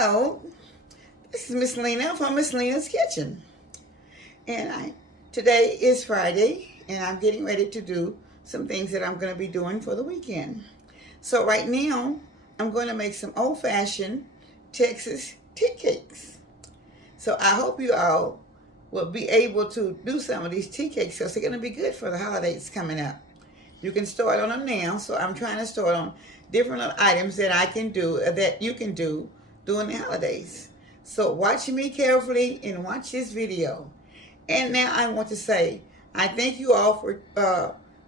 Hello, this is Miss Lena from Miss Lena's Kitchen. And today is Friday, and I'm getting ready to do some things that I'm going to be doing for the weekend. So right now, I'm going to make some old-fashioned Texas tea cakes. So I hope you all will be able to do some of these tea cakes because they're going to be good for the holidays coming up. You can start on them now, so I'm trying to start on different items that I can do, that you can do during the holidays. So watch me carefully and watch this video. And now I want to say, I thank you all for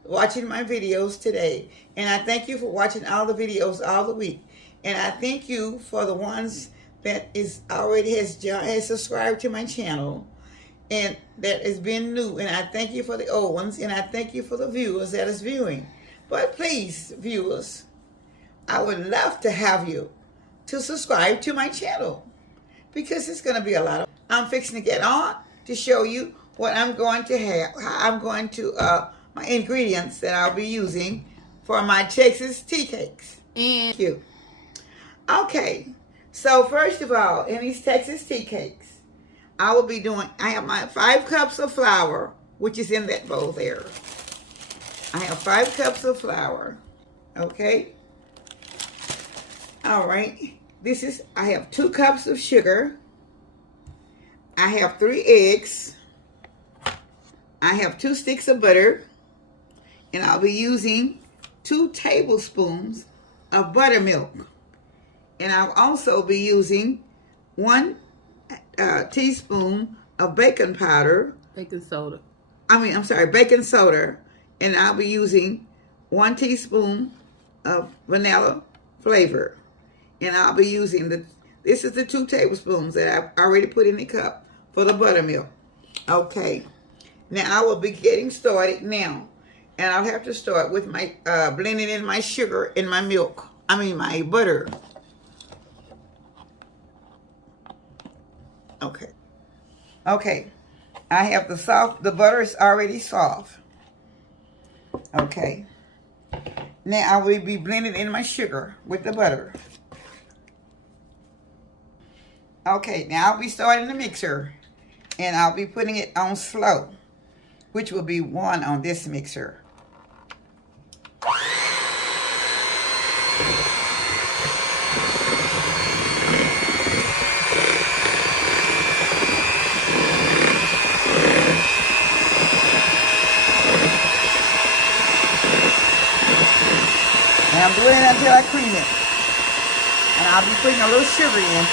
watching my videos today. And I thank you for watching all the videos all the week. And I thank you for the ones that already has subscribed to my channel and that has been new. And I thank you for the old ones. And I thank you for the viewers that is viewing. But please, viewers, I would love to have you to subscribe to my channel because it's going to be a lot of. I'm fixing to get on to show you what I'm going to have. I'm going to my ingredients that I'll be using for my Texas tea cakes. Thank you. Okay, so first of all, in these Texas tea cakes, I will be doing. I have my 5 cups of flour, which is in that bowl there. I have 5 cups of flour. Okay. All right. I have 2 cups of sugar. I have 3 eggs. I have 2 sticks of butter. And I'll be using 2 tablespoons of buttermilk. And I'll also be using 1 teaspoon of baking powder. Baking soda. Baking soda. And I'll be using 1 teaspoon of vanilla flavor. And I'll be using this is the 2 tablespoons that I've already put in the cup for the buttermilk. Okay. Now I will be getting started now. And I'll have to start with my blending in my sugar and my milk. My butter. Okay. Okay. I have the butter is already soft. Okay. Now I will be blending in my sugar with the butter. Okay, now I'll be starting the mixer, and I'll be putting it on slow, which will be 1 on this mixer. And I'm doing it until I cream it. And I'll be putting a little sugar in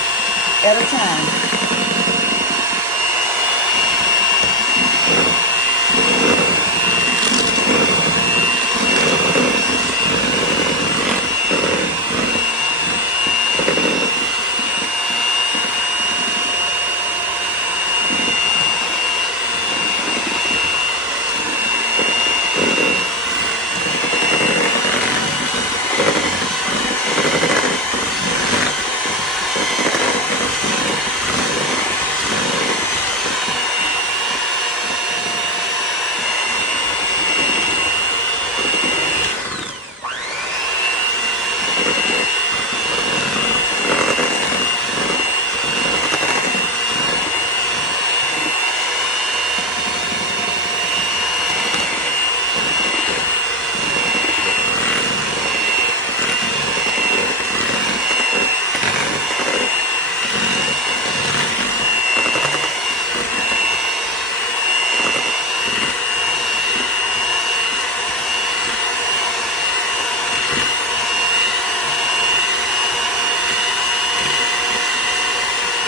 at a time.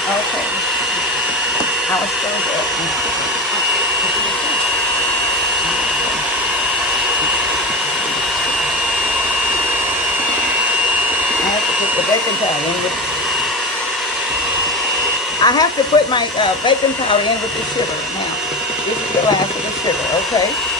Okay. I was still there. I have to put the baking powder in with. I have to put my baking powder in with the sugar. Now, this is the last of the sugar, okay?